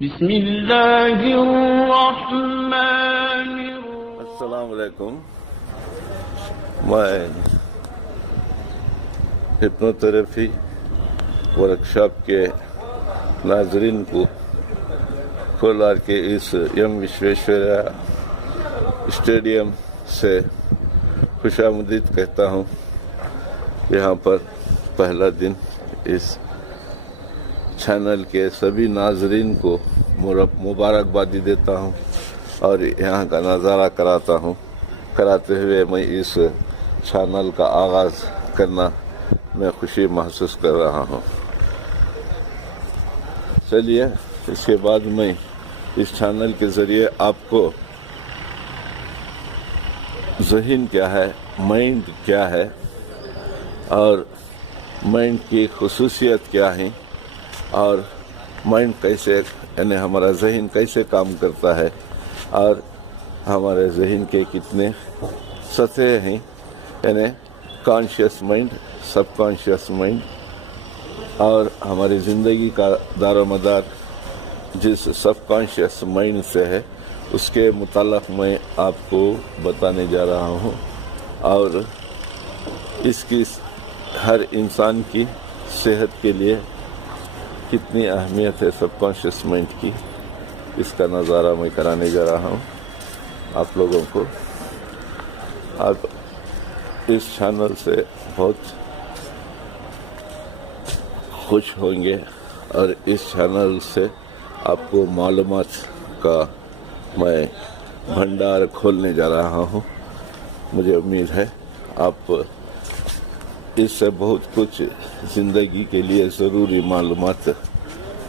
بسم اللہ الرحمن السلام علیکم. میں ہپنوتھراپی ورکشاپ کے ناظرین کو کولار کے اس ایم وشویشوریا اسٹیڈیم سے خوش آمدید کہتا ہوں. یہاں پر پہلا دن اس چینل کے سبھی ناظرین کو مبارکبادی دیتا ہوں اور یہاں کا نظارہ کراتے ہوئے میں اس چینل کا آغاز کرنا میں خوشی محسوس کر رہا ہوں. چلیے اس کے بعد میں اس چینل کے ذریعے آپ کو ذہن کیا ہے، مائنڈ کیا ہے اور مائنڈ کی خصوصیت کیا ہے اور مائنڈ کیسے، یعنی ہمارا ذہن کیسے کام کرتا ہے اور ہمارے ذہن کے کتنے سطح ہیں، یعنی کانشیس مائنڈ، سب کانشیس مائنڈ، اور ہماری زندگی کا دار و مدار جس سب کانشیس مائنڈ سے ہے اس کے متعلق میں آپ کو بتانے جا رہا ہوں. اور اس کی ہر انسان کی صحت کے لیے کتنی اہمیت ہے سب کانشیس مائنڈ کی، اس کا نظارہ میں کرانے جا رہا ہوں آپ لوگوں کو. آپ اس چینل سے بہت خوش ہوں گے اور اس چینل سے آپ کو معلومات کا میں بھنڈار کھولنے جا رہا ہوں. مجھے امید ہے آپ اس سے بہت کچھ زندگی کے لیے ضروری معلومات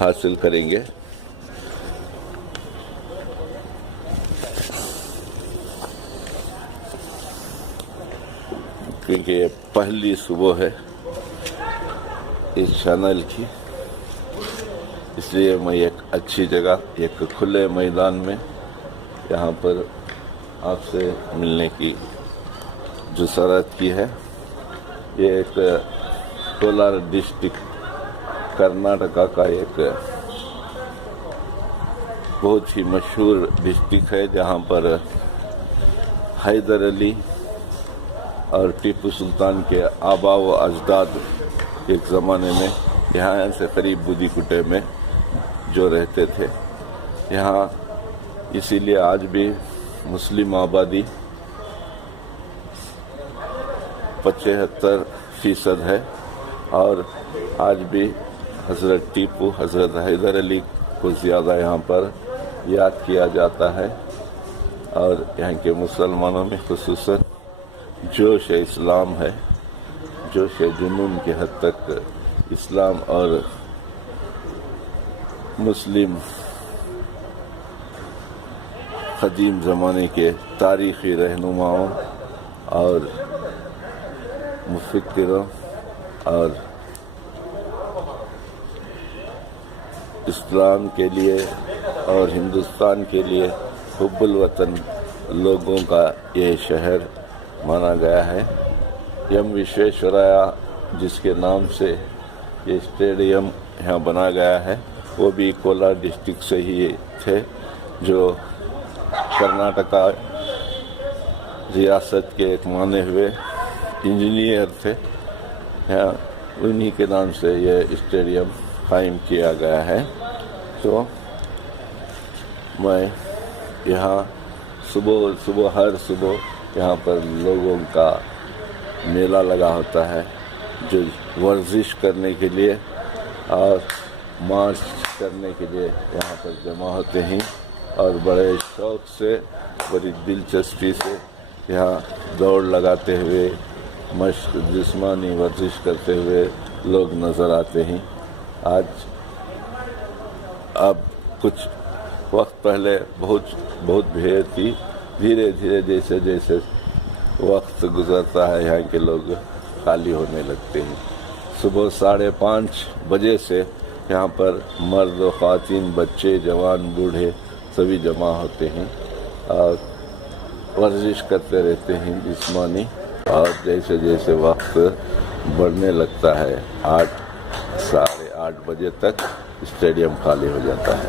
حاصل کریں گے. کیونکہ یہ پہلی صبح ہے اس چینل کی، اس لیے میں ایک اچھی جگہ، ایک کھلے میدان میں یہاں پر آپ سے ملنے کی جسارت کی ہے. یہ ایک کولار ڈسٹرکٹ کرناٹکا کا ایک بہت ہی مشہور ڈسٹرکٹ ہے جہاں پر حیدر علی اور ٹیپو سلطان کے آبا و اجداد ایک زمانے میں یہاں سے قریب بودی کٹے میں جو رہتے تھے. یہاں اسی لیے آج بھی مسلم آبادی 75% ہے اور آج بھی حضرت ٹیپو، حضرت حیدر علی کو زیادہ یہاں پر یاد کیا جاتا ہے. اور یہاں کے مسلمانوں میں خصوصاً جوش اسلام ہے، جوش جنون کے حد تک اسلام اور مسلم قدیم زمانے کے تاریخی رہنماؤں اور مفکروں اور اسلام کے لیے اور ہندوستان کے لیے حب الوطن لوگوں کا یہ شہر مانا گیا ہے. ایم وشویشوریا جس کے نام سے یہ اسٹیڈیم یہاں بنا گیا ہے وہ بھی کولار ڈسٹرکٹ سے ہی تھے، جو کرناٹکا ریاست کے ایک مانے ہوئے انجینئر تھے. انہی کے نام سے یہ اسٹیڈیم قائم کیا گیا ہے. تو میں یہاں ہر صبح یہاں پر لوگوں کا میلہ لگا ہوتا ہے جو ورزش کرنے کے لیے اور مارچ کرنے کے لیے یہاں پر جمع ہوتے ہیں اور بڑے شوق سے، بڑی دلچسپی سے یہاں دوڑ لگاتے ہوئے، مشق، جسمانی ورزش کرتے ہوئے لوگ نظر آتے ہیں. اب کچھ وقت پہلے بہت بھیڑ تھی. دھیرے دھیرے جیسے وقت گزرتا ہے یہاں کے لوگ خالی ہونے لگتے ہیں. صبح 5:30 بجے سے یہاں پر مرد و خواتین، بچے، جوان، بوڑھے سبھی جمع ہوتے ہیں اور ورزش کرتے رہتے ہیں جسمانی. اور جیسے وقت بڑھنے لگتا ہے 8 ساڑھے 8 بجے تک اسٹیڈیم خالی ہو جاتا ہے.